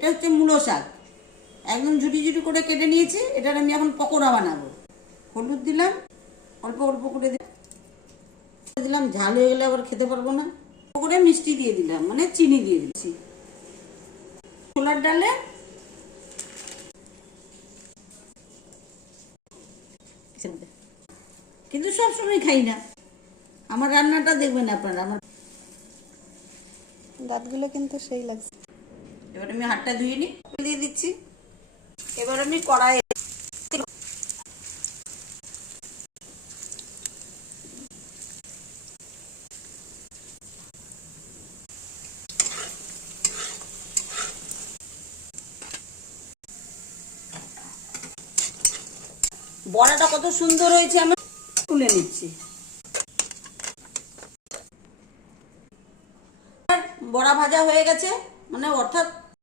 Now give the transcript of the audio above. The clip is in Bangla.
এটা হচ্ছে মূলো শাক, একদম ঝুটি ঝুটি করে কেটে নিয়েছি। এটার আমি এখন পকোড়া বানাবো। হলুদ দিলাম, অল্প অল্প করে দিলাম, ঝাল হয়ে গেলে আবার খেতে পারবো না। করে মিষ্টি দিয়ে দিলাম, মানে চিনি দিয়ে দিচ্ছি। ছোলার ডালে কিন্তু সবসময় খাই না। আমার রান্নাটা দেখবেন আপনারা, আমার দাঁতগুলো কিন্তু সেই লাগছে। এবার আমি হাতটা ধুয়ে নিই, দিয়ে দিচ্ছি। এবার আমি কড়াই বড়াটা কত সুন্দর হয়েছে, আমি তুলে নিচ্ছি। বড়া ভাজা হয়ে গেছে, মানে অর্থাৎ